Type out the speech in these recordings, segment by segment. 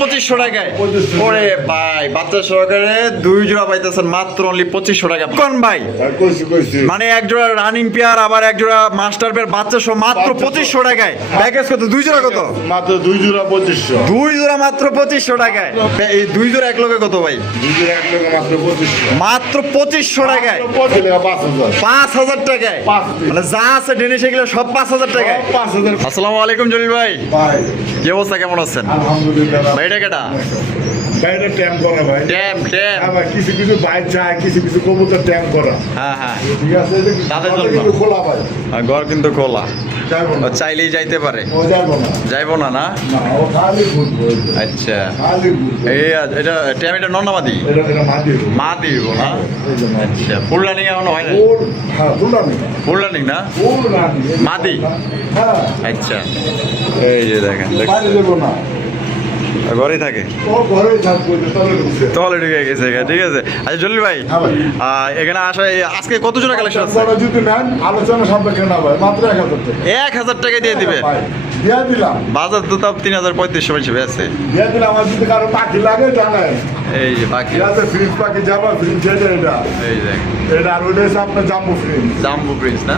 2500 টাকায়। ওরে ভাই বাচ্চা সহকারে 2 জোড়া পাইতেছেন মাত্র অনলি 2500 টাকা। কোন ভাই মানে এক জোড়া রানিং পেয়ার আবার এক জোড়া মাস্টার পেয়ার বাচ্চা সহ মাত্র 2500 টাকায়। প্যাকেজ কত? 2 জোড়া কত? মাত্র 2 জোড়া 2500। 2 জোড়া মাত্র 2500 টাকায়। এই 2 জোড়া এক লগে কত ভাই? 2 জোড়া এক লগে মাত্র 2500। মাত্র 2500 টাকায়। 5000 টাকায়। মানে যা আছে ডেনিশ এগুলো সব 5000 টাকায়। 5000। আসসালামু আলাইকুম জলিল ভাই। ভাই কি অবস্থা, কেমন আছেন? আলহামদুলিল্লাহ। ভাই এটা কেডা? বাইরে ট্যাম্প করা ভাই। ট্যাম ট্যাম। আবার কিছু কিছু বাইক চায়, কিছু কিছু কবুতর ট্যাম্প করা। হ্যাঁ হ্যাঁ। ঠিক আছে, এটা তাদের তাদের জন্য। কিন্তু খোলা ভাই। আর ঘর কিন্তু খোলা, যাইবো না। চাইলেই যাইতে পারে। ও যাইবো না। যাইবো না না? না, ও খালি ঘুরবো। আচ্ছা খালি ঘুরবো। এই এটা ট্যাম এটা নন্নামাদি এটা মাটি। মা দিব না? আচ্ছা ফুল রানিং এখনো হয় না? ওর হ্যাঁ বুলানি। ফুল রানিং না? বুলানি। মাদি? হ্যাঁ। আচ্ছা এই যে দেখেন বাইরে যাবো না। ঘরেই থাকে, ও ঘরেই থাকবো, তবে ঢুকছে। তাহলে ঢুকে গেছে ঠিক আছে। আচ্ছা জলিল ভাই হ্যাঁ ভাই। এখানে আসা আজকে কত জোড়া কালেকশন আছে? বড় যদি নেন আলোচনা সাপেক্ষে না ভাই, মাত্র 1000 টাকা। 1000 টাকা দিয়ে দিবে? ভাই দিয়া দিলাম। বাজার তো তাও 3500 হিসেবে আছে। দিয়া দিলাম। আর যদি কারো পাখি লাগে জানাই। এই যে বাকি এটা ফ্রিজ পাখি যাবা, ফ্রিজ যেটা এটা এই দেখেন এটা আর ওইটা হচ্ছে আপনার জাম্বু ফ্রিজ। জাম্বু প্রিন্স না?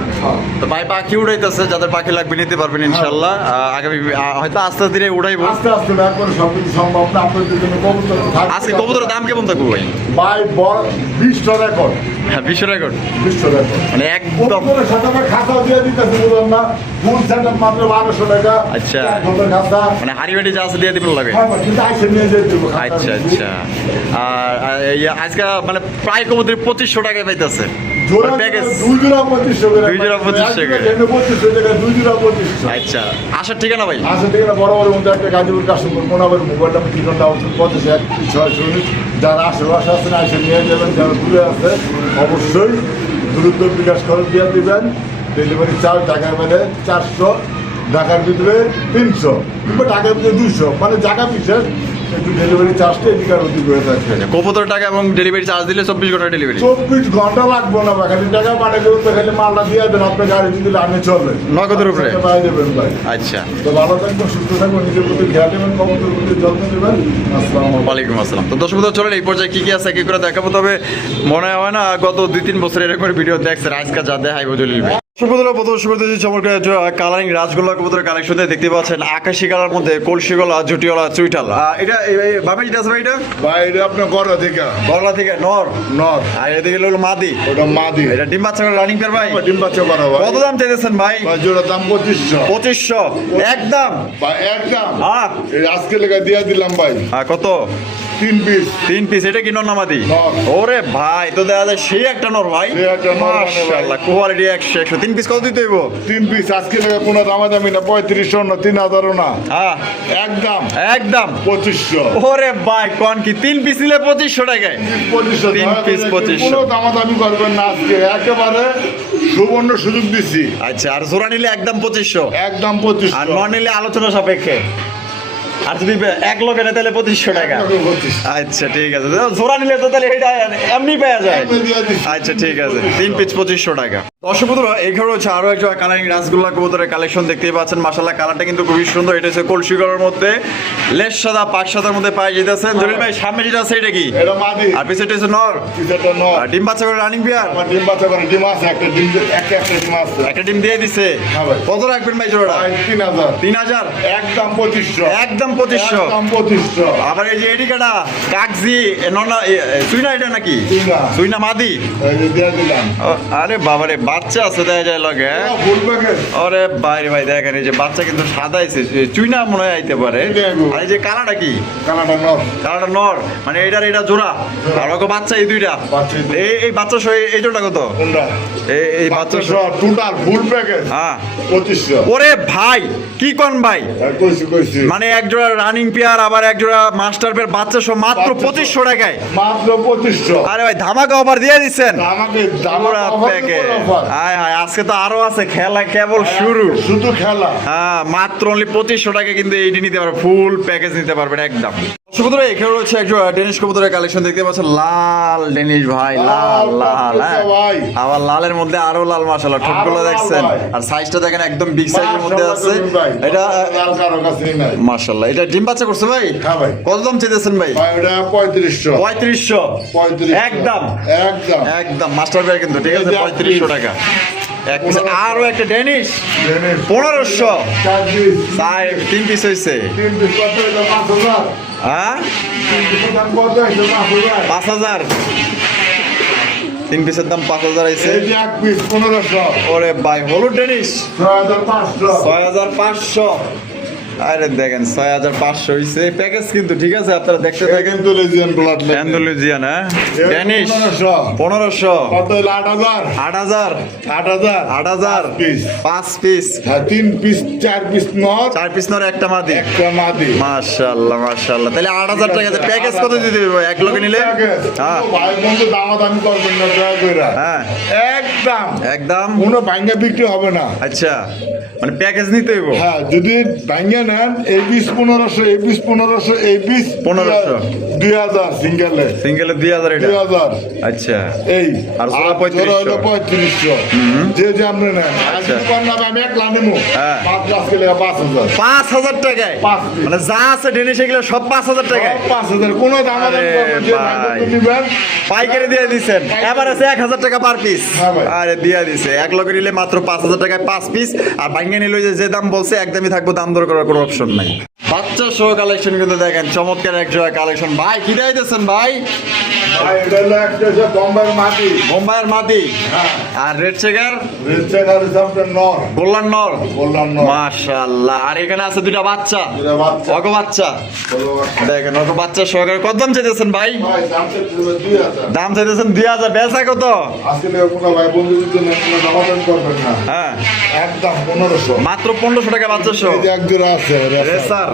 তো ভাই পাখি উড়াইতেছে, যাদের পাখি লাগবে নিতে পারবেন ইনশাল্লাহ। আগামী হয়তো আস্তে ধীরে উড়াইবো। আস্তে আস্তে ব্যাগ করে সবকিছু সম্ভব না। আপনাদের জন্য কবুতর থাকবে। আজকে কবুতরের দাম কেমন থাকবে ভাই? ভাই বল 20 রেকর্ড। হ্যাঁ 20 রেকর্ড 20 রেকর্ড মানে একদম। কবুতরের সাথে আমার খাতাও দিয়ে দিতেছে, বুঝলাম না। ফুল সেটআপ মাত্র 1200 টাকা। আচ্ছা। কবুতর খাতা। মানে হাড়ি বাড়ি যা আছে দিয়ে দিবেন লাগে। হ্যাঁ ভাই, কিন্তু আইসে নিয়ে যেতে হবে। আচ্ছা আচ্ছা। আর এই আজকে মানে প্রায় কবুতর 2500 টাকায় পাইতেছে জোড়া প্যাকেজ। 2 জোড়া 2500 করে। 2 জোড়া 2500 করে। 2500 টাকা 2 জোড়া 2500। আচ্ছা আসার ঠিকানা ভাই? আসলে থেকে বড় বড় মধ্যে একটা গাজীপুর কাস্টমার কোন আবার মোবাইলটা আমি ঠিকানটা আউটপুট করতেছি 1619। যারা আশেপাশে আছেন আসে নিয়ে যাবেন, যারা দূরে আছে অবশ্যই দ্রুত বিকাশ খরচ দিয়ে দিবেন। ডেলিভারি চার্জ ঢাকার মানে 400, ঢাকার ভিতরে 300 কিংবা ঢাকার ভিতরে 200, মানে জায়গা পিছনে একটু ডেলিভারি চার্জটা এদিকে আর ওদিক হয়ে থাকবে। কবুতর টাকা এবং ডেলিভারি চার্জ দিলে 24 ঘন্টা ডেলিভারি। 24 ঘন্টা লাগবে না ভাই, খালি টাকা পাঠাই দেবেন তো, খালি মালটা দিয়ে দেন, আপনার গাড়ি দিলে আমি চলবে নগদের উপরে? পাই দেবেন ভাই। আচ্ছা তো ভালো থাকবেন, সুস্থ থাকবেন, নিজের প্রতি খেয়াল দেবেন, কবুতরের প্রতি যত্ন নেবেন। আসসালামু আলাইকুম। ওয়ালাইকুম আসসালাম। তো দর্শক বন্ধুরা চলেন এই পর্যায়ে কি কি আছে কি করে দেখাবো। তবে মনে হয় না গত 2-3 বছর এরকম ভিডিও দেখছেন, আজকে যা দেখাইবো জলিল ভাই। কালারিং রাজগোল্লা কবুতরের কালেকশন দেখতে পাচ্ছেন, আকাশি কালার মধ্যে কলসি গলা, জুটিওয়ালা, চুইটাল। এটা ভাবে যেটা আছে ভাই, এটা ভাই এটা আপনার গড়া থেকে গলা থেকে নর নর, আর এদিকে হলো মাদি। ওটা মাদি। এটা ডিম বাচ্চা করে রানিং পেয়ার ভাই। ডিম বাচ্চা করা ভাই। কত দাম চাইতেছেন ভাই? ভাই জোড়ার দাম 2500। 2500 একদম ভাই একদম হ্যাঁ। এই আজকে লেগে দিয়ে দিলাম ভাই কত? 3 পিস। 3 পিস। এটা কি নর না মাদি? নর। ওরে ভাই তো দেখা যায় সেই একটা নর ভাই। সেই একটা নর মানে ভাই। মাশাআল্লাহ কোয়ালিটি 100 3 পিস কত দিতে হইব? 3 পিস আজকে লেগে কোনো দামাদামি না, 3500 না, 3000 না, হ্যাঁ একদম একদম 2500। ওরে ভাই কোন কি 3 পিস নিলে 2500 টাকায়? 2500 তিন পিস 2500। কোনো দামাদামি করবেন না, আজকে একেবারে সুবর্ণ সুযোগ দিচ্ছি। আচ্ছা আর জোড়া নিলে একদম 2500, একদম আর 2500। নর নিলে আলোচনা সাপেক্ষে। আর যদি এক লোকে নেয় তাহলে 2500 টাকা। আচ্ছা ঠিক আছে। জোড়া নিলে তো তাহলে এটা এমনি পাওয়া যায়। আচ্ছা ঠিক আছে 3 পিস 2500 টাকা। দর্শক বন্ধুরা এখানে হচ্ছে আরো একটা কালারিং রাসগোল্লা কবুতরের কালেকশন দেখতেই পাচ্ছেন। মাশাআল্লাহ কালারটা কিন্তু খুবই সুন্দর। এটা হচ্ছে কলসি কালারের মধ্যে লেস সাদা পাক সাদার মধ্যে পাওয়া যেতেছে। জলিল ভাই সামনে যেটা আছে এটা কি? এটা মাদি। আর পিছনে হচ্ছে নর। পিছাটা নর। আর ডিম বাচ্চা করে রানিং বিয়ার। আমার ডিম বাচ্চা করে ডিম আছে, একটা ডিম একটা ডিম আছে। একটা ডিম দিয়ে দিছে। হ্যাঁ ভাই। কত রাখবেন ভাই জোড়াটা? ভাই 3000। 3000 একদম 2500। একদম 2500। একদম 2500। আবার এই যে এডিকাটা কাকজি ননা সুইনা এটা নাকি? সুইনা। সুইনা মাদি। এই যে দিয়ে দিলাম। আরে বাবারে বাচ্চা আছে দেখা যায় লগে। Full package. আরে বাইরে ভাই দেখেন এই যে বাচ্চা কিন্তু সাদা আইছে, চুইনা মনে হয় আইতে পারে। আর এই যে কালারটা কি? কানাডা নর। কালারটা নর, মানে এটা জোড়া আর ওকে বাচ্চা এই দুইটা। বাচ্চা এই এই বাচ্চা সহ এই জোড়া কত? কোনটা? এই বাচ্চা সহ টোটাল ফুল প্যাকেজ হ্যাঁ 2500। ওরে ভাই কি কোন ভাই, কইছি মানে এক জোড়া রানিং পেয়ার আবার এক জোড়া মাস্টার পেয়ার বাচ্চা সহ মাত্র 2500 টাকায়। মাত্র 2500। আরে ভাই ধামাকা অফার দিয়ে দিচ্ছেন। আমাকে পুরা প্যাকেজ। হায় হায় আজকে তো আরো আছে, খেলা কেবল শুরু। শুধু খেলা। হ্যাঁ মাত্র অনলি 2500 টাকা কিন্তু এইটি নিতে পারবেন, ফুল প্যাকেজ নিতে পারবেন একদম। সুপুত্র এখানে রয়েছে একজন ডেনিশ কবুতরের কালেকশন দেখতে পাচ্ছেন, লাল ডেনিশ ভাই, লাল লাল, হ্যাঁ ভাই। আবার লালের মধ্যে আরো লাল, মাশাআল্লাহ ঠোঁটগুলো আরো লাল দেখছেন, ভাই। আর সাইজটা দেখেন একদম বিগ সাইজের মধ্যে আছে। এটা লাল কারো কাছেই নাই। মাশাআল্লাহ, এটা ডিম বাচ্চা করছে ভাই? হ্যাঁ ভাই। কত দাম চাইতেছেন ভাই? ভাই ওটা 3500 3500 একদম একদম একদম মাস্টার ভাই কিন্তু, ঠিক আছে, 3500 টাকা এক পিস। আরো একটা ডেনিশ 1500, চার পিস তাই 3 পিস হয়েছে, 3 পিস কত হলো 5000 হ্যাঁ 3 পিসের দাম কত হইছে 5000 5000, 3 পিসের দাম 5000 হয়েছে। এই যে এক পিস 1500 ওরে ভাই, হলুদ ডেনিশ 6500 6500, আরে দেখেন 6500 হইছে প্যাকেজ কিন্তু, ঠিক আছে, আপনারা দেখতে থাকেন। কিন্তু লেজিয়ান ব্লাড লাগে অ্যান্ডালুজিয়ান, হ্যাঁ ডেনিশ 1500 1500, কত হলো 8000 8000 8000 8000 পিস 5 পিস, হ্যাঁ 3 পিস 4 পিস নর 4 পিস নর একটা মাদি। একটা মাদি মাশাআল্লাহ মাশাআল্লাহ, তাহলে 8000 টাকাতে প্যাকেজ কত দিতে হবে এক লোকে নিলে? হ্যাঁ ভাই বন্ধু দামাদামি করবেন না দয়া কইরা হ্যাঁ একদম একদম, কোনো ভাঙ্গা বিক্রি হবে না। আচ্ছা মানে প্যাকেজ নিতে হইব। হ্যাঁ যদি ভাঙ্গা নেন এই পিস 1500 এই পিস 1500 এই পিস 1500 2000 সিঙ্গেলে সিঙ্গেলে 2000 এটা, 2000 আচ্ছা এই আর জোড়া জোড়া 3500 হলো 3500 যে যে আপনি নেন আর আচ্ছা। যদি কোন না আমি একলা নেবো হ্যাঁ। 5 লাখ কে 5000 5000 টাকায়, 5 পিস মানে যা আছে ডেনিশ এগুলো সব 5000 টাকায় 5000 কোনো দামাদামি আরে করবেন যে ভাই। ভাঙ্গা নিবেন পাইকারি দিয়ে দিচ্ছেন, এবার আছে 1000 টাকা পার পিস। হ্যাঁ ভাই। আরে দিয়ে দিছে, এক লোকে নিলে মাত্র 5000 টাকায় 5 পিস, আর ভাঙ্গে নিলে যে দাম বলছে একদমই থাকবো, দাম দর করার কোনো অপশন নাই। বাচ্চা শো কালেকশন কিন্তু দেখেন, চমৎকার এক জোড়া কালেকশন ভাই। কি দিতেছেন ভাই? ভাই এটা হলো একটা যে বোম্বাই মাটি বোম্বাইয়ের মাটি, হ্যাঁ আর রেড চেকার রিচার্ড সামনে নর গোল্লার নর, বললাম নর মাশাআল্লাহ। আর এখানে আছে দুইটা বাচ্চা, এটা বাচ্চা অগো বাচ্চা, বলো দেখেন অগো বাচ্চা সহকারে। কত দাম চাইতেছেন ভাই? ভাই দামটা দিবে 2000 দাম চাইতেছেন 2000, বেচা কত? আজকে কোনো ভাই বন্ধুদের জন্য কোনো দামাদামি করবেন না হ্যাঁ একদম 1500 মাত্র 1500 টাকা বাচ্চা শো এই যে এক জোড়া আছে রেসার,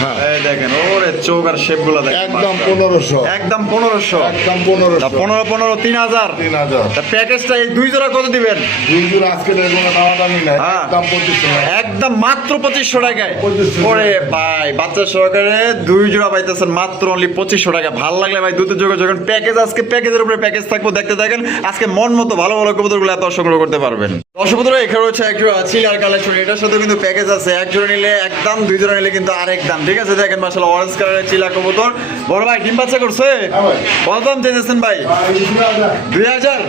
হ্যাঁ। এই দেখেন ওরে চোখ আর শেপ গুলো দেখেন, একদম মাশাআল্লাহ। 1500 একদম 1500, একদম তা 1500 15 15 3000। 3000 তা প্যাকেজটা এই দুই জোড়া কত দিবেন? দুই জোড়া আজকে কোনো দামাদামি নাই হ্যাঁ। একদম 2500 একদম মাত্র 2500 টাকায়। 2500 ওরে ভাই, বাচ্চা সহকারে দুই জোড়া পাইতেছেন মাত্র অনলি 2500 টাকা। ভালো লাগলে ভাই দ্রুত যোগাযোগ, প্যাকেজ আজকে প্যাকেজের উপরে প্যাকেজ থাকবো, দেখতে থাকেন। আজকে মন মতো ভালো ভালো কবুতরগুলো এত সংগ্রহ করতে পারবেন। দর্শক বন্ধুরা, এখানে হচ্ছে এক জোড়া চিলার কালেকশন, এটার সাথে কিন্তু প্যাকেজ আছে। এক জোড়া নিলে একদম, দুই জোড়া নিলে কিন্তু আরেক দাম, ঠিক আছে। দেখেন মাশাআল্লাহ অরেঞ্জ কালারের চিলা কবুতর। বড় ভাই ডিম বাচ্চা করছে? হ্যাঁ ভাই। কত দাম চাইতেছেন ভাই? 2000,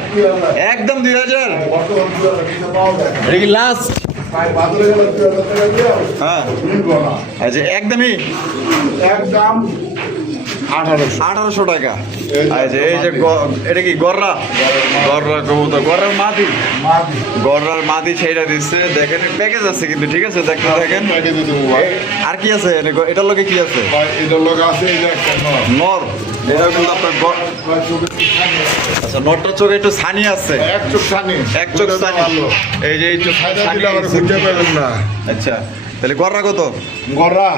একদম 2000। বর্তমান 2000 কিছু পাওয়া যায় না। এটা কি লাস্ট? ভাই বাদলে গেল 2000 টাকা দিয়ে হ্যাঁ নিবো না আচ্ছা, একদমই একদম 1800 1800 টাকা। এই যে আচ্ছা, এই যে এটা কি গররা? গররা কবুতর, গররার মাদি, মাদি গররার মাদি ছেড়ে দিচ্ছে। দেখেন প্যাকেজ আছে কিন্তু, ঠিক আছে, দেখতে দেখেন। টাকা দিয়ে দেবো ভাই আর কি আছে এটার লগে? কি আছে? ভাই এটার লোক আছে এই যে একটা নর নর, এটাও কিন্তু আপনার ভাই চোখে ছানি আছে। আচ্ছা, নরটার চোখে একটু ছানি আছে, এক চোখ ছানি এক চোখ ছানি। ভালো এই যে এই চোখ ছানি ছানি দিলে আবার আছে। খুঁজে পাবেন না আচ্ছা, তাহলে গররা কত? গড়া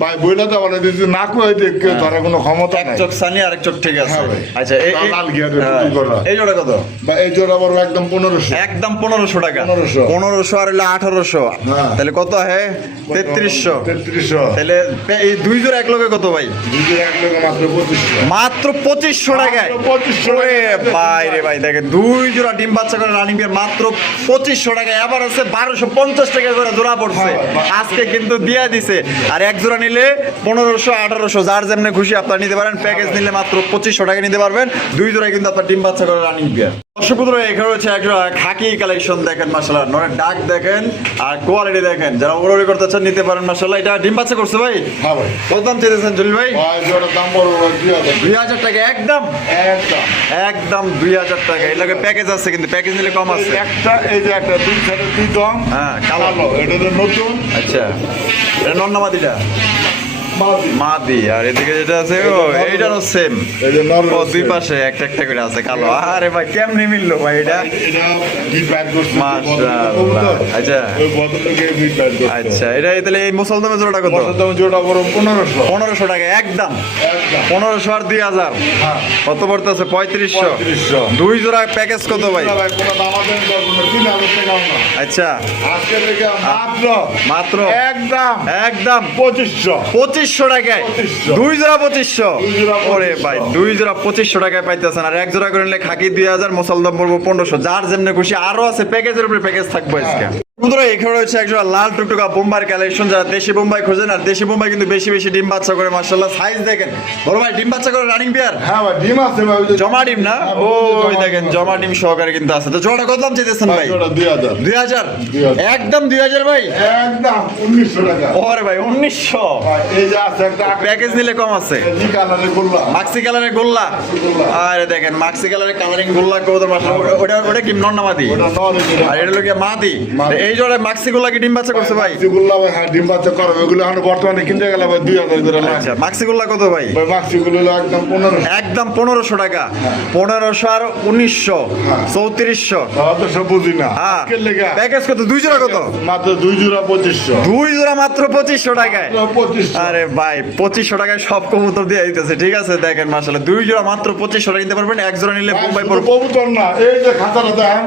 ভাই বইলা তো বলে দিছি না কই দেখে ধরে কোনো ক্ষমতা এক নাই চোখ ছানি আর এক চোখ ঠিক আছে। হ্যাঁ ভাই। আচ্ছা, লাল গিয়ারের পুতুল গররা। এই জোড়া কত? বা এই জোড়া বড় একদম 1500 একদম 1500 টাকা। 1500 আর হলো 1800, হ্যাঁ। তাহলে কত হয়? 3300। 3300 তাহলে এই দুই জোড়া এক লগে কত ভাই? দুইজন এক লোক মাত্র 2500 মাত্র 2500 টাকায়। মাত্র 2500 ওরে টাকায়। ভাই রে ভাই, দেখেন দুই জোড়া ডিম বাচ্চা করে রানিং বিয়ার মাত্র 2500 টাকায়। এবার আছে 1250 টাকা করে জোড়া পড়ছে। আজকে কিন্তু দিয়া দিছে। আর এক জোড়া নিলে 1500 1800, যার যেমনি খুশি আপনারা নিতে পারেন। প্যাকেজ নিলে মাত্র 2500 টাকা নিতে পারবেন। দুই জোড়ায় কিন্তু আপনার ডিম বাচ্চা করে রানিং বিয়ার। দর্শক বন্ধুরা, এখানে হচ্ছে এক জোড়া খাকি কালেকশন, দেখেন মাশাআল্লাহ, নরের ডাক দেখেন আর কোয়ালিটি দেখেন। যারা ওরোরি করতে চান নিতে পারেন মাশাআল্লাহ। এটা ডিম বাচ্চা করছে ভাই? হ্যাঁ ভাই কত দাম চাইতেছেন জলিল ভাই? ভাই জোড়া দাম বড় 2000 2000 টাকা একদম, একদম একদম 2000 টাকা। এর লগে প্যাকেজ আছে কিন্তু, প্যাকেজ নিলে কম আছে। একটা এই যে একটা দুই সাইডে দুই দম হ্যাঁ, কালো। কালো এটা তো নতুন আচ্ছা, এটা নন্নামাদিটা মাদি মাদি, আর এদিকে যেটা আছে ও এইটারও সেম। এই যে নর ও দুই পাশে একটা একটা করে আছে কালো। আরে ভাই কেমনে মিললো ভাই এটা? এটা বিট ব্যাগ করছে মাশাআল্লাহ। আচ্ছা ওই বদলকে বিট ব্যাগ করছে আচ্ছা, এটা তাহলে এই মুসলদমে জোড়াটা কত? বদলদম জোড়া বড় 1500 1500 টাকা একদম। একদম 1500 আর 2000 হ্যাঁ কত পড়তেছে? 3500। 3500 দুই জোড়া প্যাকেজ কত ভাই? ভাই কোনো দামাদামি করবো না 3000 টাকাও না আচ্ছা, আজকে থেকে মাত্র মাত্র একদম একদম 2500 2500 টাকায় 2500 দুই জোড়া 2500 দুই জোড়া ওরে ভাই 2500 দুই জোড়া 2500 টাকায় পাইতেছেন আর এক জোড়া করে নিলে খাকি 2000 মুসলদাম পড়বো 1500 যার যেমনি খুশি আরো আছে প্যাকেজের উপরে প্যাকেজ থাকবে আজকে বন্ধুরা এখানে রয়েছে একজোড়া লাল টুকটুকা বোম্বাইয়ের কালেকশন যারা দেশি বোম্বাই খোঁজেন আর দেশি বোম্বাই কিন্তু বেশি বেশি ডিম বাচ্চা করে মাশাআল্লাহ সাইজ দেখেন বড় ভাই ডিম বাচ্চা করে রানিং পেয়ার হ্যাঁ ভাই ডিম আছে ভাই ওই যে জমা ডিম না হ্যাঁ, ও জমা ওই ডিম দেখেন আছে। জমা ডিম সহকারে কিন্তু আছে তো জোড়াটা কত দাম চাইতেছেন ভাই ওটা 2000 2000 2000 একদম 2000 ভাই একদম 1900 টাকা ওরে ভাই 1900 ভাই, এই যে আছে একটা প্যাকেজ নিলে কম আছে জি কালারে গোল্লা মাক্সি কালারের গোল্লা আরে দেখেন মাক্সি কালারের কালারিং গোল্লা কবুতর মাশাআল্লাহ ওটা ওটা কি নর নামাদি ওটা নর এটা আর এটা লোকে মাদি মাদি। এই জোড়া মাক্সি গোল্লা কি ডিম বাচ্চা করছে ভাই মাক্সিগুল্লা ভাই হ্যাঁ ডিম বাচ্চা করবে এগুলো এখন বর্তমানে কিনতে গেলে ভাই 2000 করে লাগে আচ্ছা মাক্সি গোল্লা কত ভাই ভাই মাক্সিগুলো একদম 1500 একদম 1500 টাকা 1500 আর 1900 3400 তো সব বুঝি না হ্যাঁ আজকের লেগা প্যাকেজ কত দুই জোড়া কত মাত্র 2 জোড়া 2500 দুই জোড়া মাত্র 2500 টাকায় 2500 আরে ভাই 2500 টাকায় সব কবুতর দিয়ে দিতেছে ঠিক আছে দেখেন মাশাআল্লাহ দুই জোড়া মাত্র 2500 টাকা নিতে পারবেন এক জোড়া নিলে বোম্বাই পড়বে কবুতর না এই যে খাতাটা দেন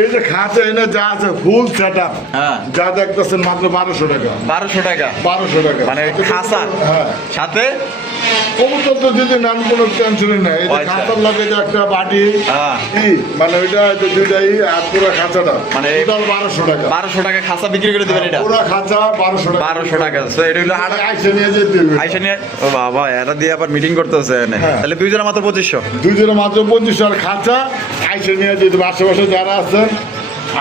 এই যে খাতা এনে যা আছে ফুল সেটআপ হ্যাঁ যা দেখতেছেন মাত্র 1200 টাকা 1200 টাকা 1200 টাকা মানে খাসা হ্যাঁ সাথে কবুতর তো যদি নাম কোনো টেনশনই নাই এই যে আচ্ছা। খাতার লাগে যে একটা বাটি হ্যাঁ। কি মানে ওইটা যে দুইটাই আর পুরো খাঁচাটা মানে টোটাল 1200 টাকা 1200 টাকা খাসা বিক্রি করে দিবেন এটা পুরো খাঁচা 1200 টাকা 1200 টাকা সো এটা হলো আর আইসে নিয়ে যেতে হবে আইসা নিয়ে ও বাবা এটা দিয়ে আবার মিটিং করতে হচ্ছে এনে হ্যাঁ। তাহলে দুই জোড়া মাত্র 2500 দুই জনের মাত্র 2500 আর খাঁচা আইসে নিয়ে যেতে হবে আশেপাশে যারা আছেন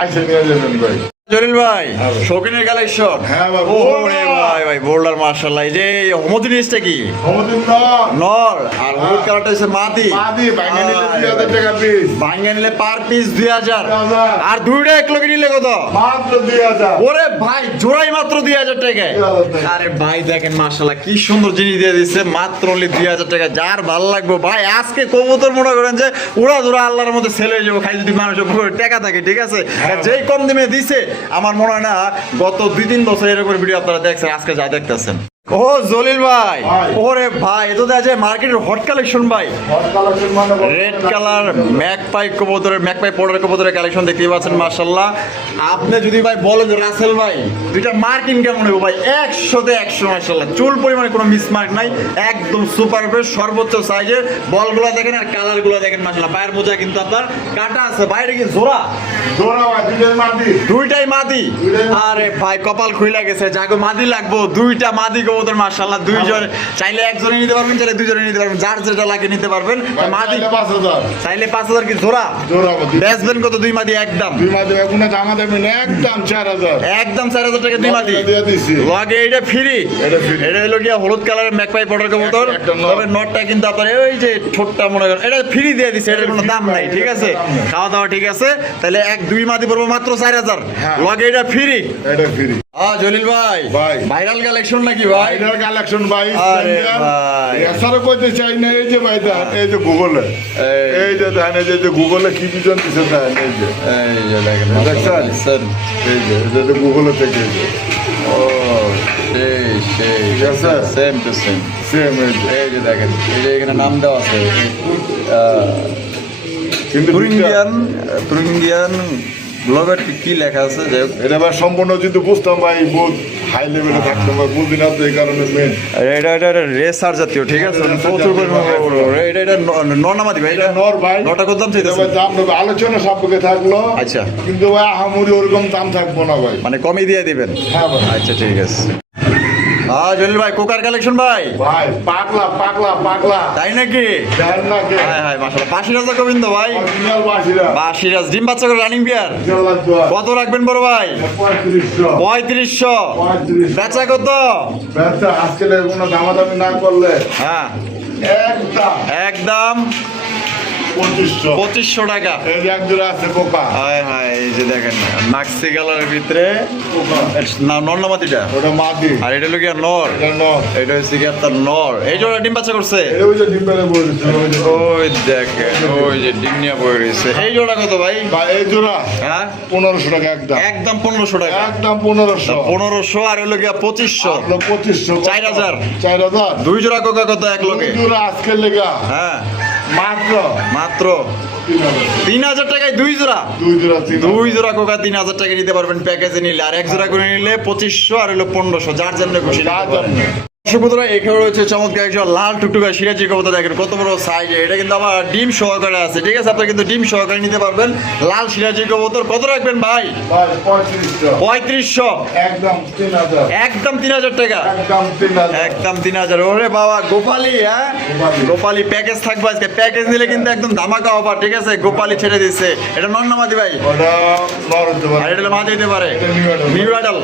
আইসে নিয়ে যাবেন ভাই জলিল ভাই হ্যাঁ ভাই। শৌখিনের কালেকশন হ্যাঁ ভাই, ওরে বোল্ডার। ভাই ভাই বোল্ডার মাশাআল্লাহ এই যে হোমোজিনিয়াসটা কি ক্ষমতিন না নর আর হলুদ কালারটা হচ্ছে মাদি মাদি বাইঙ্গা নিলে আরে 2000 টাকা পিস ভাঙ্গা নিলে পার পিস 2000 2000 আর দুইটা এক লগে নিলে কত মাত্র 2000 ওরে ভাই জোড়াই মাত্র 2000 টাকায় 2000 টাকা। আরে ভাই দেখেন মাশাআল্লাহ কি সুন্দর জিনিস দিয়ে দিচ্ছে মাত্র only 2000 টাকা যার ভালো লাগবে ভাই আজকে কবুতর মনে করেন যে উড়া ধরা আল্লাহর মধ্যে সেল হয়ে যাবো খাই যদি মানুষের পুকুরে টাকা থাকে ঠিক আছে আর যেই কম দামে দিছে আমার মনে হয় না গত 2-3 বছর এরকম ভিডিও আপনারা দেখছেন আজকে যা দেখতেছেন ও জলিল ভাই ভাই। ওরে ভাই এ তো দেখা যায় মার্কেটের হট কালেকশন ভাই হট কালেকশন মানে রেড কালার ম্যাকপাই কবুতরের ম্যাকপাই পড়ার কবুতরের কালেকশন দেখতে পাচ্ছেন মাশাআল্লাহ আপনি যদি ভাই বলেন যে রাসেল ভাই দুইটা মার্কিং কেমন হবে ভাই 100তে 100 মাশাআল্লাহ চুল পরিমাণে কোনো মিসমার্ক নাই একদম সুপার ফ্রেশ সর্বোচ্চ সাইজের বলগুলো দেখেন আর কালারগুলো দেখেন মাশাআল্লাহ পায়ের মোজা কিন্তু আপনার কাটা আছে বাইরে কি জোড়া জোড়া ভাই দুইটার মাদি দুইটাই মাদি দুইটাই মাদি। আরে ভাই কপাল খুইলা গেছে যাকে মাদি লাগবো দুইটা মাদি কবুতর মাশাআল্লাহ দুইজন চাইলে একজনে নিতে পারবেন চাইলে দুইজনে নিতে পারবেন যার যেটা লাগে নিতে পারবেন মাদি 5000 চাইলে 5000 কি জোড়া জোড়া ভাই বেচবেন কত দুই মাদি একদম দুই মাদি এগুলো দামা দামি না একদম 4000 একদম 4000 টাকা দুই মাদি দিয়ে দিছি লগে এটা ফ্রি এটা free। এটা হলো গিয়া হলুদ কালারের ম্যাকপাই পটার কবুতর একটা নর। তবে নটটা কিন্তু আপনার ওই যে ছোটটা মনে করেন এটা ফ্রি দিয়ে দিছে এটার কোনো দাম নাই ঠিক আছে দাম নাই। খাওয়া দাওয়া ঠিক আছে তাহলে এক দুই মাদি পড়বো মাত্র 4000 হ্যাঁ। লগে এটা ফ্রি এটা ফ্রি জলিল ভাই ভাই। ভাইরাল কালেকশন নাকি ভাই এটার কালেকশন ভাই আরে ভাই। এছাড়া কইতে চাই না এই যে ভাই দেন এই যে গুগলে এই যে দেন এই যে গুগলে কি বিজন দিছে দেন এই যে এই যে দেখেন দেখছেন? স্যার এই যে গুগলে থেকে এই যে ও সেই সেই ঠিক আছে? সেম টু সেম সেম এই যে এই যে দেখেন এই যে এখানে নাম দেওয়া আছে কিন্তু তুরিঙ্গিয়ান ব্লগার কি লেখা আছে যাই হোক এটা ভাই সম্পূর্ণ যদি বুঝতাম ভাই বহুত হাই লেভেলে থাকতাম ভাই বুঝি না তো এই কারণে মেন এটা রেসার জাতীয় ঠিক আছে Racer প্রচুর জাতীয়, পরিমাণে এটা নর্নামাদি ভাই এটা নর ভাই নটা কত দাম এটা চাইতেছে ভাই দাম নেবে আলোচনা সাপেক্ষে থাকলো আচ্ছা। কিন্তু ভাই আহামরি ওরকম দাম থাকবো না ভাই মানে কমই দিয়ে দিবেন হ্যাঁ ভাই আচ্ছা ঠিক আছে হ্যাঁ জলিল ভাই কোকার কালেকশন ভাই ভাই পাগলা পাগলা পাগলা তাই নাকি দেন না কে হ্যাঁ হ্যাঁ মাশাআল্লাহ বাসিরাজ গোবিন্দ ভাই অরিজিনাল বাসিরা বাসিরাজ ডিম বাচ্চা করে রানিং বিয়ার জল্লাদ দোয়া কত রাখবেন বড় ভাই 3500 3500 3500 বেচা কত ব্যবসা আজকে কোনো দামাদামি না করলে হ্যাঁ একদম একদম 2500 2500 টাকা এই যে এক জোড়া আছে কোকা হায় হায় এই যে দেখেন মাক্সি কালারের ভিতরে কোকা নর্নামাতিটা ওটা মাদি আর এটা হলো কি নর এটা নর এটা হচ্ছে কি আপনার নর এই জোড়া ডিম বাচ্চা করছে এই ওই যে ডিম্বেলে বলেছে ওই যে ওই দেখেন ওই যে ডিম নিয়ে বয়ে রয়েছে এই জোড়া কত ভাই ভাই এই জোড়া হ্যাঁ 1500 টাকা একদম একদম 1500 টাকা একদম 1500 1500 আর হলো গিয়া 2500 আপনার 2500 4000 4000 দুই জোড়া কোকা কত এক লোকে দুই জোড়া আজকের লেগা হ্যাঁ মাত্র মাত্র 3000 3000 টাকায় দুই জোড়া দুই জোড়া 3000 দুই জোড়া কোকা 3000 টাকা নিতে পারবেন প্যাকেজে নিলে আর এক জোড়া করে নিলে 2500 আর হলো 1500 যার জন্য খুশি যার জন্য। সুপুত্রা এখানে রয়েছে চমৎকার একজন লাল টুকটুকা সিরাজি কবুতর, দেখেন কত বড় সাইজে। এটা কিন্তু আমার ডিম সহকারে আছে, ঠিক আছে? আপনারা কিন্তু ডিম সহকারে নিতে পারবেন লাল সিরাজি কবুতর। কত রাখবেন ভাই? 3500। একদম 3000, একদম 3000 টাকা, একদম 3000, একদম 3000। ওরে বাবা, গোপালি, হ্যাঁ গোপালি প্যাকেজ থাকবে আজকে। প্যাকেজ নিলে কিন্তু একদম ধামাকা অফার, ঠিক আছে? গোপালি ছেড়ে দিচ্ছে। এটা নর না মাদি ভাই? ওটা নর হতে পারে, আর এটা হলো মাদি হতে পারে। এটা নিউ অ্যাডাল। নিউ অ্যাডাল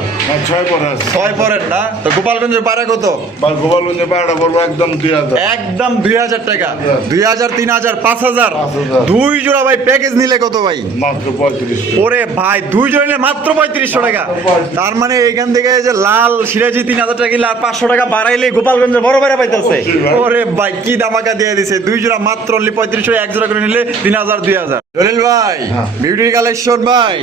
6 পরে আছে। 6 পরের না? তো গোপালগঞ্জের পাড়া কত? বা গোপালগঞ্জে পাড়া বলবো একদম 2000, একদম 2000 টাকা। 2000, 3000, 5000। 5000। দুই জোড়া ভাই প্যাকেজ নিলে কত ভাই? মাত্র 3500। ওরে ভাই, দুই জোড়া নিলে মাত্র 3500 টাকা। তার মানে এখান থেকে যে লাল সিরাজি 3000 টাকা কিনলে আর 500 টাকা বাড়াইলে গোপালগঞ্জের বড় বাইরে পাইতেছে। অবশ্যই ভাই। ওরে ভাই, কি দামাকা দিয়ে দিছে। দুই জোড়া মাত্র অনলি 3500, এক জোড়া করে নিলে 3000, 2000। জলিল ভাই, হ্যাঁ। বিউটি কালেকশন ভাই।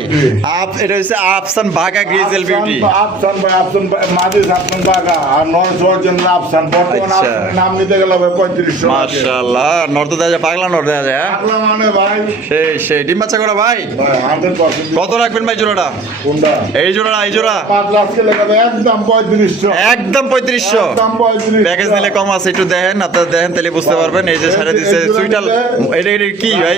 এটা হচ্ছে আফসান বাঘা গ্রিজেল বিউটি। আফসান ভাই, আফসান ভাই, মাদিস আফসান বাগা আর নর জর্জন আফসান। বর্তমান আচ্ছা। আফসানের নাম নিতে গেলে ভাই 3500। মাশাআল্লাহ, নর তো দেয়া যায়, পাগলা নর দেয়া যায়, হ্যাঁ? পাগলা মানে ভাই, সেই ডিম বাচ্চা করা ভাই। ভাই 100%। কত রাখবেন ভাই জোড়াটা? কোনটা? এই জোড়া, এই জোড়া পাগলা আজকে লেখাবে একদম 3500। একদম 3500। একদম 3500। প্যাকেজ নিলে কম আছে, একটু দেখেন, আপনারা দেখেন তাহলে বুঝতে পারবেন। এই যে সারা দিছে সুইটাল, এটা কি ভাই?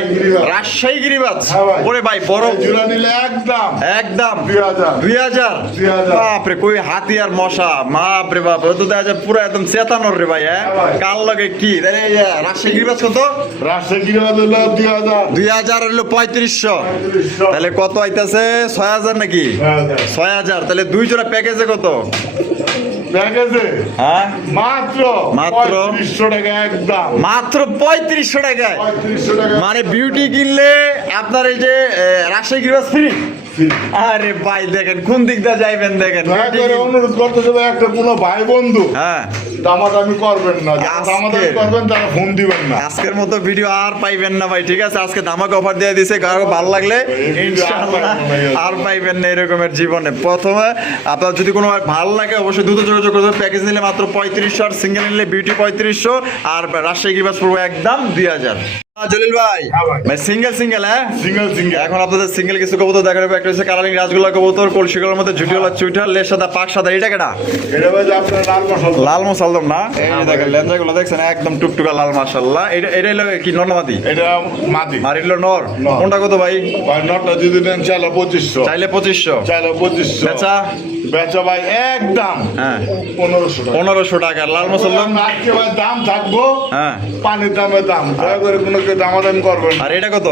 রাজশাহী গিরিবাজ। হ্যাঁ ভাই। ওরে ভাই, বড় এই জোড়া নিলে একদম একদম 2000। 2000। 2000। বাপরে, কই হাতি আর মশা, বাপরে বাপ, ও তো দেখা যায় পুরো একদম চেতানোর রে ভাই, হ্যাঁ? হ্যাঁ ভাই। কাল লাগে কি তাহলে এই যে রাজশাহী গিরিবাজ কত? রাজশাহী গিরিবাজ হলো 2000। 2000 হলো 3500। 3500। তাহলে কত আইতাছে? 6000 নাকি? 6000। 6000। তাহলে দুই জোড়া প্যাকেজে কত? প্যাকেজে হ্যাঁ, মাত্র মাত্র 3500 টাকা একদম। মাত্র 3500 টাকায়। 3500 টাকা। মানে বিউটি কিনলে আপনার এই যে রাজশাহী গিরিবাজ ফ্রি। আরে ভাই দেখেন কোন দিক দিয়ে যাইবেন, দেখেন। দয়া করে অনুরোধ করতে হবে, একটা কোনো ভাই বন্ধু হ্যাঁ, দামাদামি করবেন না, যারা দামাদামি করবেন তারা ফোন দিবেন না। আজকের মতো ভিডিও আর পাইবেন না ভাই, ঠিক আছে? আজকে ধামাকা অফার দিয়ে দিছে, কারো ভালো লাগলে ইনশাআল্লাহ আর পাইবেন না এরকমের জীবনে। প্রথমে আপনার যদি কোনো ভালো লাগে অবশ্যই দ্রুত যোগাযোগ করবেন। প্যাকেজ নিলে মাত্র 3500, আর সিঙ্গেল নিলে বিউটি 3500, আর রাজশাহী গিরিবাজ পড়বে একদম 2000। জলিল ভাই, হ্যাঁ ভাই। ভাই সিঙ্গেল সিঙ্গেল, হ্যাঁ সিঙ্গেল সিঙ্গেল। এখন আপনাদের সিঙ্গেল কিছু কবুতর দেখা যাবে। একটা হচ্ছে কালারিং রাজগোল্লা কবুতর, কলসিগুলোর মধ্যে ঝুটিওয়ালা চুইটার, লেজ সাদা পাক সাদা। এটা কেটা? এটা ভাই যে আপনার লাল মশলা। লাল মশালদম না? এই যে দেখেন লেঞ্জাগুলো দেখছেন, একদম টুকটুকা লাল, মাশাআল্লাহ। এটা হলো কি নর্মাদি? এটা মাদি। আর এগুলো নর। নর। কোনটা কত ভাই? ভাই নটটা যদি নেন চাইলে 2500। চাইলে 2500। চাইলে 2500। বেচা? বেচা ভাই একদম হ্যাঁ 1500 টাকা। 1500 টাকা। লাল মশালদম? আজকে ভাই দাম থাকবো হ্যাঁ। পানির দামে দাম, দয়া করে কোনো কেউ দামাদামি করবেন না। আর এটা কত?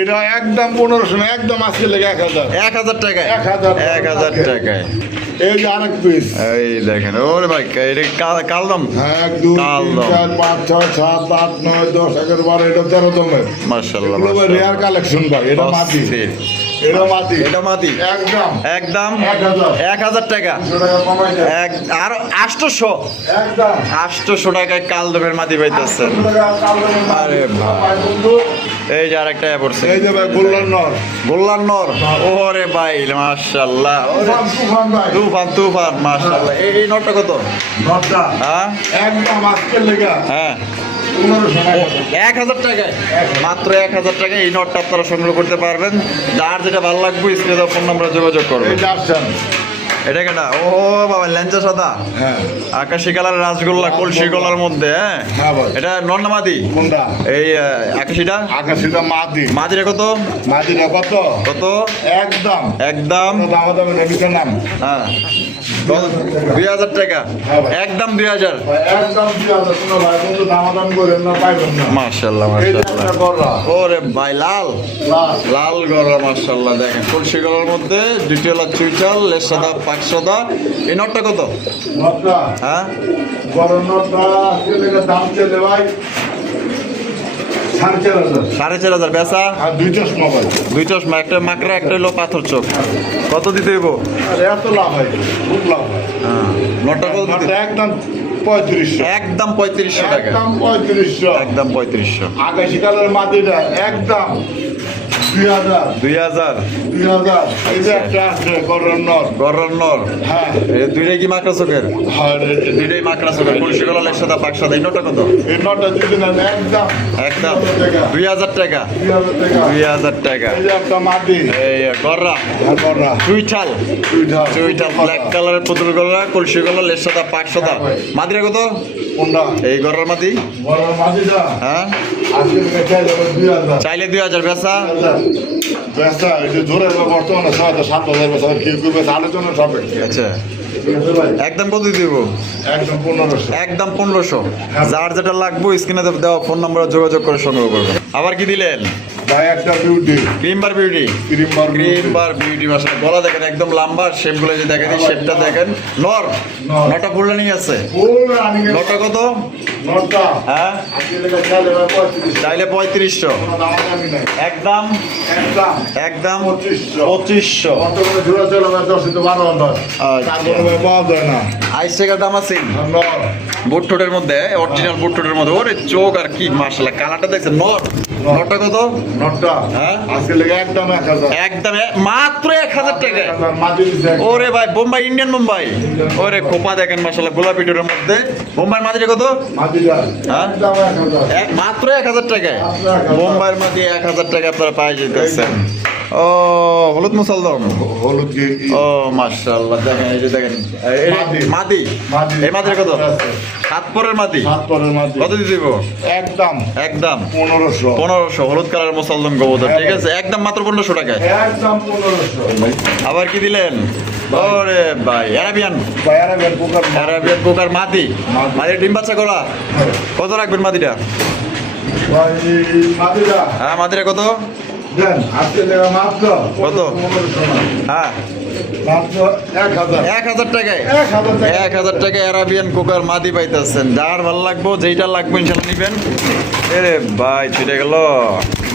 এটা একদম 1500 না, একদম আজকে লেগে 1000। 1000 টাকায়। 1000 1000 টাকায়। এই যে আরেক পিস। এই দেখেন, ওরে ভাই, এটা কালদম। 1 2 কাল 3 দাম। 4 5 6 7 8 9 10 11 12 এটা 13 দমের। মাশাআল্লাহ, এগুলো ভাই রেয়ার কালেকশন ভাই, এটা মাটি। অস্থির। এটা মাটি। এটা মাটি। একদম একদম 1000 1000 টাকা। 200 টাকা কমাই দেন। আর 800 একদম 800 টাকায় কালদমের মাটি পাইতেছেন। 200 টাকা কালদমের মাটি। আরে ভাই। ভাই বন্ধু, এই যে আরেকটা পড়ছে, এই যে ভাই গোল্লার নর। গোল্লার নর। ওরে ভাই, মাশাআল্লাহ। তুফান তুফান ভাই। তুফান তুফান, মাশাআল্লাহ। এই নরটা কত? নরটা হ্যাঁ একদম আজকের লেগা হ্যাঁ 1500 টাকা। 1000 টাকায়। মাত্র 1000 টাকায় এই নটটা আপনারা সংগ্রহ করতে পারবেন। যার যেটা ভালো লাগবে স্ক্রিনে ফোন নাম্বারে যোগাযোগ করবেন। এই যে আসছেন। এটা কেটা? ও বাবা, ল্যাঞ্চা সাদা, হ্যাঁ আকাশি কালার রাসগোল্লা, কলসি গলার মধ্যে, হ্যাঁ? হ্যাঁ ভাই। এটা নর্নামাদি। কোনটা? এই আকাশিটা আকাশিটা মাদি। মাঝিরে কত? মাদিটা কত? কত? একদম একদম দামাদামি নেবিকের নাম। হ্যাঁ 2000 টাকা। হ্যাঁ ভাই। একদম 2000। ভাই একদম 2000। কোনো ভাই বন্ধু দামাদামি করেন না, পাইবেন না। মাশাআল্লাহ, এই যে মাশাআল্লাহ। একটা গররা। ওরে ভাই, লাল লাল। লাল গলা, মাশাআল্লাহ। দেখেন কলসি গলার মধ্যে ডিটেলা চুইটাল, লেজ সাদা পাক সাদা। এই নটটা কত? নটটা হ্যাঁ গরম নটটা আজকে লেগে দাম চলে ভাই 4500। 4500। বেচা? আর 2 চশমা ভাই। 2 চশমা, একটা মাকড়া, একটা হলো পাথর চোখ। কত দিতে হইব? আর এত লাভ হয়, খুব লাভ হয়। হ্যাঁ নটটা কত দিতে? নটটা একদম 3500। একদম 3500 টাকা। একদম 3500। একদম 3500। আকাশি কালার মাটিটা একদম 2000 2000 2000 এই যে একটা আছে গরম নর গরর নর হ্যাঁ এই দুইটাই কি মাকড়া চোখের হ্যাঁ দুইটাই মাকড়া চোখের কলসি গলা লের সাথে পাক সাদা এই নটা কত এই নটা দিতে না একদম একদম 2000 টাকা 2000 টাকা 2000 টাকা এই যে একটা মাটি এই গররা হ্যাঁ গররা চুইঠাল চুইঠাল ব্ল্যাক কালারের পুতুল গলা কলসি গলা লের সাদা পাক সাদা মাদিরা কত কোনটা এই গররার মাদি গরম মাটিটা হ্যাঁ আজকে চাই যাবে 2000 চাইলে 2000 বেচা ব্যস্ত এই যে জোরে বর্তমানে 7,000 বেচা কেউ কেউ বেচা আলোচনা সবে আচ্ছা ঠিক আছে ভাই একদম কত দিব একদম 1500 একদম 1500 যার যেটা লাগবে স্ক্রিনে দেওয়া ফোন নম্বরে যোগাযোগ করে সংগ্রহ করবেন আবার কি দিলেন ভাই একটা বিউটি ক্রিম বার বিউটি ক্রিম বার বিউটি মাসা গলা দেখেন একদম লম্বা শেপ গুলো যে দেখেন শেপটা দেখেন নর নটা ফুলদানি আছে ফুল রানিং নটা কত নটা হ্যাঁ আজকে লেগে চলে ভাই 35 চাইলে 3500 কোনো দাম দামি নাই একদম একদম একদম 2500 2500 কত করে জোড়া চলে ভাই 10 to 12 আচ্ছা। তারপরে ভাই পাওয়া যায় না আইস টাকার দাম আছে নর বুট ঠোঁটের মধ্যে অরিজিনাল বুট ঠোঁটের মধ্যে ওরে চোখ আর কি মাশাআল্লাহ কালারটা দেখছেন নর নটা কত নটা হ্যাঁ? আজকে লেগে একদম 1000 একদম মাত্র 1000 টাকা মাঝে দিছে ওরে ভাই বোম্বাই ইন্ডিয়ান বোম্বাই ওরে খোপা দেখেন মাশাআল্লাহ গোলাপি টোরের মধ্যে বোম্বাই মাদিটা কত মাঝিরা হ্যাঁ? একদম 1000 মাত্র 1000 টাকায় বোম্বাইয়ের মধ্যে 1000 টাকা আপনারা পাই যেতেছেন ও হলুদ মুসলদম হলুদ কি ও মাশাআল্লাহ দেখেন এই যে দেখেন মাদি মাদি। এই মাদির কত সাত পরের মাদি সাত পরের মাঝে কত দিয়ে দিব একদম একদম 1500 1500 হলুদ কালার মুসলদম গোবর ঠিক আছে একদম মাত্র 1500 টাকায় একদম 1500 আবার কি দিলেন ওরে ভাই অ্যারাবিয়ান বাইরে বের পোকার অ্যারাবিয়ান কোকার মাদি মাদি। মাদির ডিম বাচ্চা করা কত রাখবেন মাদিটা ভাই মাদিরা হ্যাঁ মাদিরা কত দেন আজকে লেগে মাত্র কত? 1500 হ্যাঁ মাত্র 1000 1000 টাকায় 1000 টাকা 1000 টাকায় অ্যারাবিয়ান কোকার মাদি পাইতেছেন যার ভালো লাগবো যেইটা লাগবে ইনশাল্লাহ নিবেন এরে ভাই ছুটে গেল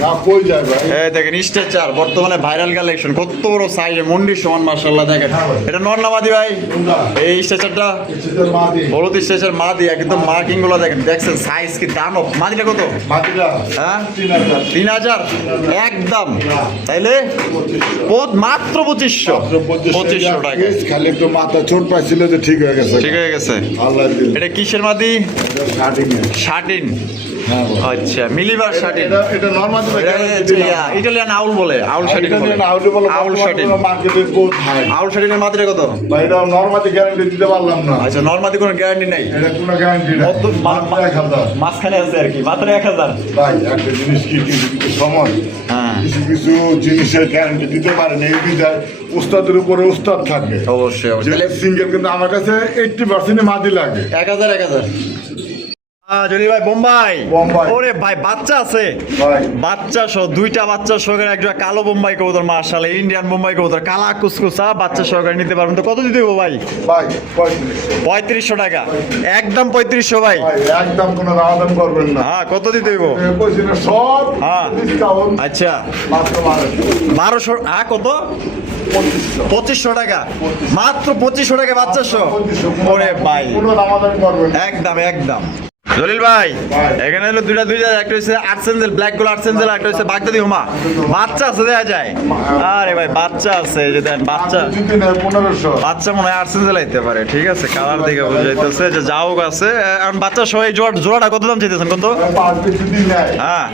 না কই যায় ভাই এই দেখেন স্ট্রেচার বর্তমানে ভাইরাল কালেকশন কত বড় সাইজে মন্ডির সমান মাশাআল্লাহ দেখেন এটা নর না মাদি ভাই কোনটা এই স্ট্রেচারটা কিছুদের মাদি হলুদ স্ট্রেচার মাদি একদম মার্কিং গুলো দেখেন দেখছেন সাইজ কি দানব মাদিটা কত মাদিরা হ্যাঁ 3000 3000 একদম তাইলে মাত্র 2500 টাকা খালি একটু মাথা ছোট পাইছিল যে ঠিক হয়ে গেছে ঠিক হয়ে গেছে আল্লাহ দিল এটা কিসের মাদি স্টার্টিং শার্টিন হ্যাঁ আচ্ছা মিলিবার শার্টিন এটা নরমাল ইটালিয়ান আউল বলে আউল শার্টিন বলে আউল শার্টিন মার্কেটে বহুত হাই আউল শার্টিনের মাত্রা কত ভাই এটা নরমালি গ্যারান্টি দিতে পারলাম না আচ্ছা নরমালি কোনো গ্যারান্টি নাই এটা কোনো গ্যারান্টি না মাত্র 1000 মাঝখানে আছে আর কি মাত্র 1000 ভাই একটা জিনিস কি কিছু কিছু সময় হ্যাঁ কিছু কিছু জিনিসের গ্যারান্টি দিতে পারে না এই বিধায় উস্তাদের উপরে উস্তাদ থাকে অবশ্যই অবশ্যই যে সিঙ্গেল কিন্তু আমার কাছে 80% মাদি লাগে 1000 জলি ভাই বোম্বাই বোম্বাই। ওরে ভাই বাচ্চা আছে ভাই বাচ্চা সহ দুইটা বাচ্চা সহকারে একটা কালো বোম্বাই কবুতর মাশাআল্লাহ ইন্ডিয়ান বোম্বাই কবুতর কালা কুসকুসা বাচ্চা সহকারে নিতে পারবেন তো কত দিতে দেবো ভাই ভাই 3500 টাকা একদম 3500 ভাই ভাই একদম কোনো রাওদান করবেন না হ্যাঁ কত দিতে দেবো বলছি না সব হ্যাঁ। ডিসকাউন্ট আচ্ছা মাত্র 1200 হ্যাঁ কত 2500 টাকা মাত্র 2500 টাকা বাচ্চা সহ 2500 ওরে ভাই কোনো রাওদান করবেন না একদম একদম জলিল ভাই ভাই। এখানে হলো দুইটা একটা হচ্ছে আর্সেঞ্জেল ব্ল্যাক গোল আর্সেঞ্জেল একটা হচ্ছে বাগদাদি হুমা বাচ্চা আছে দেখা যায় আরে ভাই বাচ্চা আছে এই যে দেন বাচ্চা যদি না 1500 বাচ্চা মনে হয় আর্সেঞ্জেল আইতে পারে ঠিক আছে কালার দেখে বোঝা যাইতেছে যে যাও আছে এখন বাচ্চা সহ এই জোড়াটা কত দাম চাইতেছেন কত পাঁচ কেজি যদি নেয় হ্যাঁ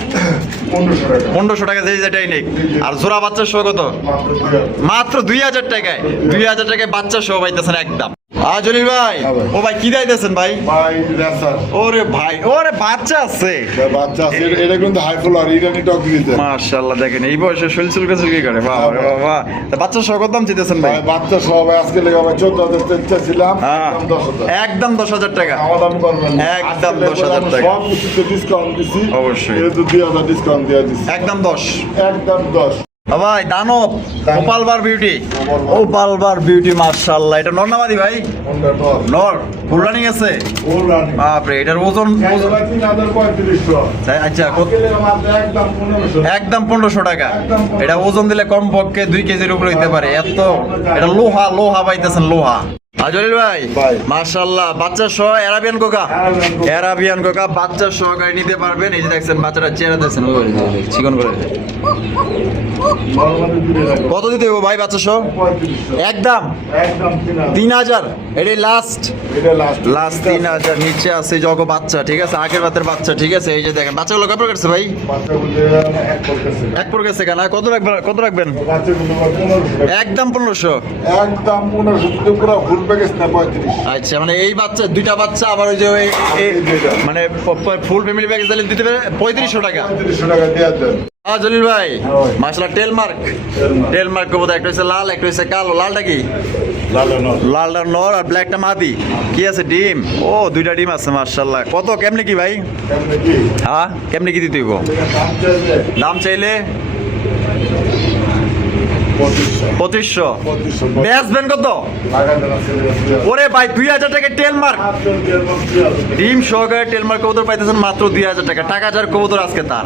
1500 টাকা 1500 টাকা যেই যেটাই নিক আর জোড়া বাচ্চা সহ কত মাত্র 2000 টাকায় 2000 টাকায় বাচ্চা সহ পাইতেছেন একদম জলিল ভাই হ্যাঁ ভাই। ও ভাই কি দিতেছেন ভাই ভাই রেসার ওরে ভাই ওরে বাচ্চা আছে বাচ্চা আছে এটা কিন্তু হাই ফ্লোর ইরানি টক দিতে মাশাআল্লাহ দেখেন এই বয়সে শরীর চুলকাচুলকি করে বাবা রে বাবা তা বাচ্চা সহ কত দাম চাইতেছেন ভাই ভাই বাচ্চা সব আজকে লেগে ভাই 14000 চাইছিলাম হ্যাঁ একদম 10000 একদম 10,000 টাকা আমার দাম করবেন না। একদম আজকে লেগে 10,000 টাকা। সব কিছুতে ডিসকাউন্ট দিছি অবশ্যই। এই তো 2000 ডিসকাউন্ট দিয়ে দিছি একদম 10 একদম 10 ভাই দানব দানব। ওপালবার বিউটি ওপালবার বিউটি মাশাআল্লাহ এটা নরনামাদি ভাই কোনটা টপ নর ফুল রানিং আছে ওর রানি বাপরে এটার ওজন একবার 3335 আচ্ছা কত আজকে লেগে মাত্র একদম 1500 একদম 1500 টাকা একদম 1500 এটা ওজন দিলে কম পক্ষে 2 কেজির উপরে হইতে পারে এত এটা লোহা পাইতেছেন লোহা জলিল ভাই ভাই। মাশাআল্লাহ বাচ্চা সহ অ্যারাবিয়ান কোকা অ্যারাবিয়ান কোকা বাচ্চা সহকারে নিতে পারবেন। এই যে দেখছেন বাচ্চাটা চেহারা দেখছেন চিকন করে। নরমালি দূরে রাখবো। কত দিতে হবে ভাই বাচ্চা সহ? 3500 একদম একদম 3000। এটাই লাস্ট এটা লাস্ট লাস্ট 3000 নিচে আছে জগ বাচ্চা, ঠিক আছে আগের বাতের বাচ্চা, ঠিক আছে। এই যে দেখেন বাচ্চাগুলো কত করছে ভাই? বাচ্চাগুলো এক করতেছে এক পর গেছে কেন কত রাখবেন কত রাখবেন? বাচ্চাগুলো 1500 টাকা। একদম 1500। একদম 1500 টাকা পুরো ফুল প্যাকেজ না 35। আচ্ছা মানে এই বাচ্চা দুইটা বাচ্চা আবার ওই যে দুইটা। মানে ফুল ফ্যামিলি প্যাকেজ দিলে দিতে পারে 3500 টাকা। 3500 টাকা দিয়ে দেন। জলিল ভাই হ্যাঁ। মাশাআল্লাহ টেলমার্ক টেলমার্ক কবুতর একটা হচ্ছে লাল একটা হচ্ছে কালো। লালটা কি? লালানো লালটা নর আর ব্ল্যাকটা মাদি। কি আছে ডিম? ও দুইটা ডিম আছে মাশাআল্লাহ। কত কেমনে কি ভাই? কেমনে কি হ্যাঁ কেমনে কি দিতে হইব? এটা দাম চাইলে দাম চাইলে 2500 2500। বেচবেন কত? লাগাতে না ছেলে ওরে ভাই 2000 টাকা টেলমার্ক আপনার দিয়ে ডিম সহকারে টেলমার্ক কবুতর পাইতেছেন মাত্র 2000 টাকা। টাকা যার কবুতর আজকে তার।